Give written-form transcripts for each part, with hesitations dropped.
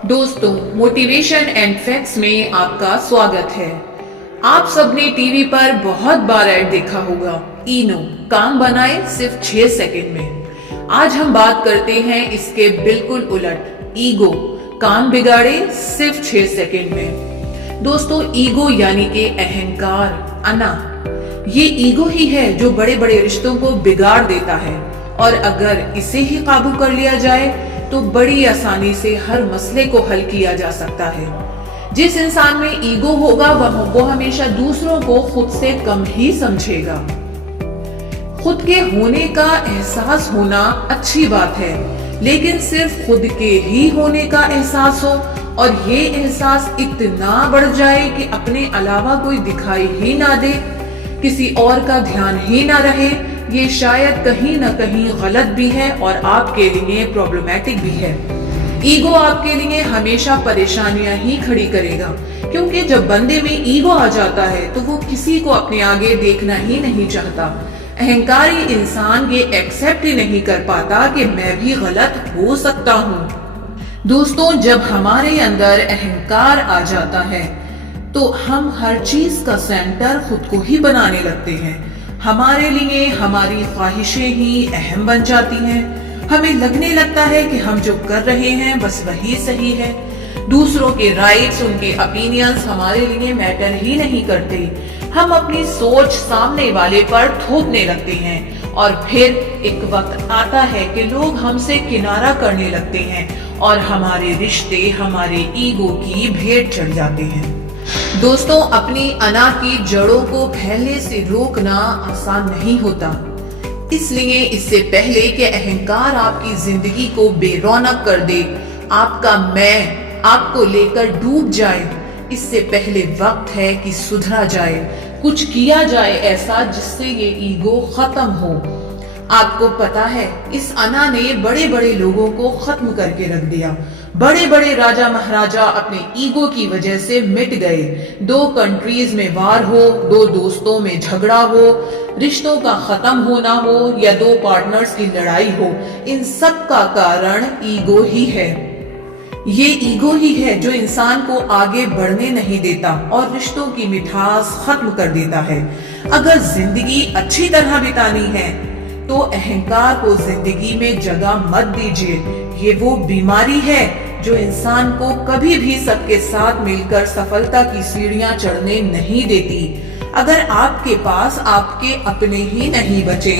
दोस्तों, motivation and facts में आपका स्वागत है। आप सबने टीवी पर बहुत बार ऐड देखा होगा, इनो काम बनाए सिर्फ 6 सेकंड में। आज हम बात करते हैं इसके बिल्कुल उलट, ईगो काम बिगाड़े सिर्फ 6 सेकंड में। दोस्तों, ईगो यानी कि अहंकार, अना, ये ईगो ही है जो बड़े बड़े रिश्तों को बिगाड़ देता है। और अगर इसे ही काबू कर लिया जाए तो बड़ी आसानी से हर मसले को हल किया जा सकता है। जिस इंसान में ईगो होगा वो हमेशा दूसरों को खुद से कम ही समझेगा। खुद के होने का एहसास होना अच्छी बात है, लेकिन सिर्फ खुद के ही होने का एहसास हो और ये एहसास इतना बढ़ जाए कि अपने अलावा कोई दिखाई ही ना दे, किसी और का ध्यान ही ना रहे, ये शायद कहीं ना कहीं गलत भी है और आपके लिए प्रॉब्लमैटिक भी है। ईगो आपके लिए हमेशा परेशानियां ही खड़ी करेगा, क्योंकि जब बंदे में ईगो आ जाता है तो वो किसी को अपने आगे देखना ही नहीं चाहता। अहंकारी इंसान ये एक्सेप्ट ही नहीं कर पाता कि मैं भी गलत हो सकता हूँ। दोस्तों, जब हमारे अंदर अहंकार आ जाता है तो हम हर चीज का सेंटर खुद को ही बनाने लगते हैं। हमारे लिए हमारी ख्वाहिशें ही अहम बन जाती हैं। हमें लगने लगता है कि हम जो कर रहे हैं बस वही सही है। दूसरों के राइट्स, उनके ओपिनियंस हमारे लिए मैटर ही नहीं करते। हम अपनी सोच सामने वाले पर थोपने लगते हैं और फिर एक वक्त आता है कि लोग हमसे किनारा करने लगते हैं और हमारे रिश्ते हमारे ईगो की भेंट चढ़ जाते हैं। दोस्तों, अपनी अना की जड़ों को फैलने से रोकना आसान नहीं होता। इसलिए इससे पहले कि अहंकार आपकी जिंदगी को बेरौनक कर दे, आपका मैं आपको लेकर डूब जाए, इससे पहले वक्त है कि सुधरा जाए, कुछ किया जाए ऐसा जिससे ये ईगो खत्म हो। आपको पता है, इस अना ने बड़े बड़े लोगों को खत्म करके रख दिया। बड़े बड़े राजा महाराजा अपने ईगो की वजह से मिट गए। 2 कंट्रीज में वार हो, 2 दोस्तों में झगड़ा हो, रिश्तों का खत्म होना हो या 2 पार्टनर्स की लड़ाई हो, इन सब का कारण ईगो ही है। ये ईगो ही है जो इंसान को आगे बढ़ने नहीं देता और रिश्तों की मिठास खत्म कर देता है। अगर जिंदगी अच्छी तरह बितानी है तो अहंकार को जिंदगी में जगह मत दीजिए। ये वो बीमारी है जो इंसान को कभी भी सबके साथ मिलकर सफलता की सीढ़ियां चढ़ने नहीं देती। अगर आपके पास आपके अपने ही नहीं बचे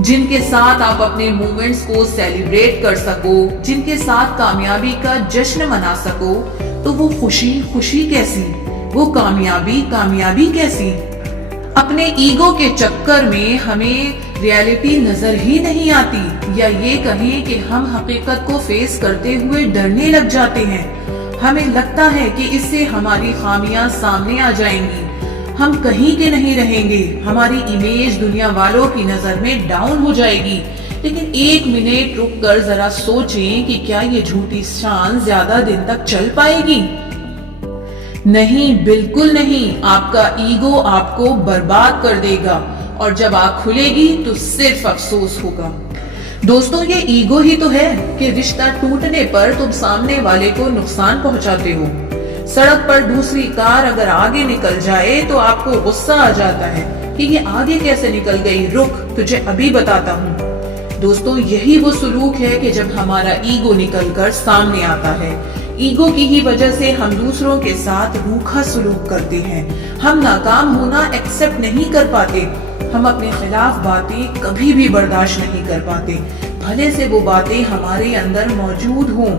जिनके साथ आप अपने मोमेंट्स को सेलिब्रेट कर सको, जिनके साथ कामयाबी का जश्न मना सको, तो वो खुशी खुशी कैसी, वो कामयाबी कामयाबी कैसी। अपने ईगो के चक्कर में हमें रियलिटी नजर ही नहीं आती, या ये कहें कि हम हकीकत को फेस करते हुए डरने लग जाते हैं। हमें लगता है कि इससे हमारी खामियां सामने आ जाएंगी, हम कहीं के नहीं रहेंगे, हमारी इमेज दुनिया वालों की नजर में डाउन हो जाएगी। लेकिन 1 मिनट रुक कर जरा सोचें कि क्या ये झूठी शान ज्यादा दिन तक चल पाएगी? नहीं, बिल्कुल नहीं। आपका ईगो आपको बर्बाद कर देगा और जब आँख खुलेगी तो सिर्फ अफसोस होगा। दोस्तों, ये ईगो ही तो है कि रिश्ता टूटने पर तुम सामने वाले को नुकसान पहुंचाते हो। सड़क पर दूसरी कार अगर आगे निकल जाए तो आपको गुस्सा आ जाता है कि ये आगे कैसे निकल गई, रुक तुझे अभी बताता हूँ। दोस्तों, यही वो सलूक है कि जब हमारा ईगो निकलकर सामने आता है। ईगो की ही वजह से हम दूसरों के साथ रूखा सलूक करते हैं। हम नाकाम होना एक्सेप्ट नहीं कर पाते। हम अपने खिलाफ बातें कभी भी बर्दाश्त नहीं कर पाते, भले से वो बातें हमारे अंदर मौजूद हों।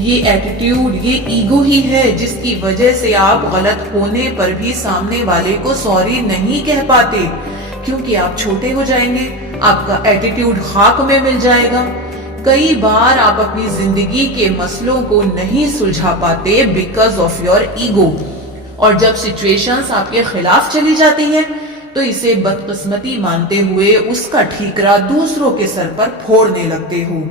ये एटीट्यूड, ये ईगो ही है जिसकी वजह से आप गलत होने पर भी सामने वाले को सॉरी नहीं कह पाते, क्योंकि आप छोटे हो जाएंगे, आपका एटीट्यूड खाक में मिल जाएगा। कई बार आप अपनी जिंदगी के मसलों को नहीं सुलझा पाते बिकॉज ऑफ योर ईगो, और जब सिचुएशंस आपके खिलाफ चली जाती हैं तो इसे बदकिस्मती मानते हुए उसका ठीकरा दूसरों के सर पर फोड़ने लगते हो।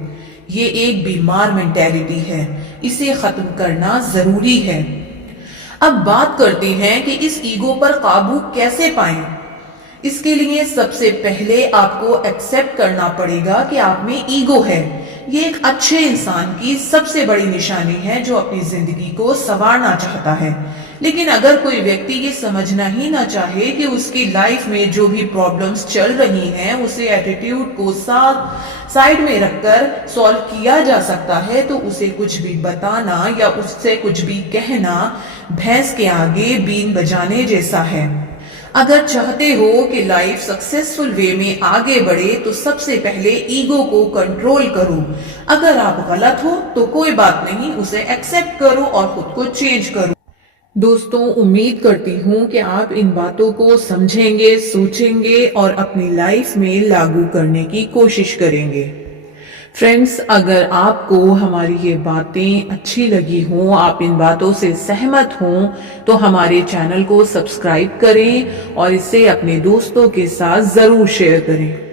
ये एक बीमार मेंटेलिटी है, इसे खत्म करना जरूरी है। अब बात करते हैं कि इस ईगो पर काबू कैसे पाएं। इसके लिए सबसे पहले आपको एक्सेप्ट करना पड़ेगा कि आप में ईगो है। یہ ایک اچھے انسان کی سب سے بڑی نشانی ہے جو اپنی زندگی کو سنوارنا چاہتا ہے۔ لیکن اگر کوئی ویکتی یہ سمجھنا ہی نہ چاہے کہ اس کی لائف میں جو بھی پرابلمز چل رہی ہیں اسے ایٹیٹیوڈ کو سائیڈ میں رکھ کر سالو کیا جا سکتا ہے، تو اسے کچھ بھی بتانا یا اس سے کچھ بھی کہنا بھینس کے آگے بین بجانے جیسا ہے۔ اگر چاہتے ہو کہ لائف سکسیسفل وے میں آگے بڑھے تو سب سے پہلے ایگو کو کنٹرول کرو۔ اگر آپ غلط ہو تو کوئی بات نہیں، اسے ایکسپٹ کرو اور خود کو چینج کرو۔ دوستوں، امید کرتی ہوں کہ آپ ان باتوں کو سمجھیں گے، سوچیں گے اور اپنی لائف میں لاگو کرنے کی کوشش کریں گے۔ فرینڈز، اگر آپ کو ہماری یہ باتیں اچھی لگی ہوں، آپ ان باتوں سے سہمت ہوں، تو ہمارے چینل کو سبسکرائب کریں اور اسے اپنے دوستوں کے ساتھ ضرور شیئر کریں۔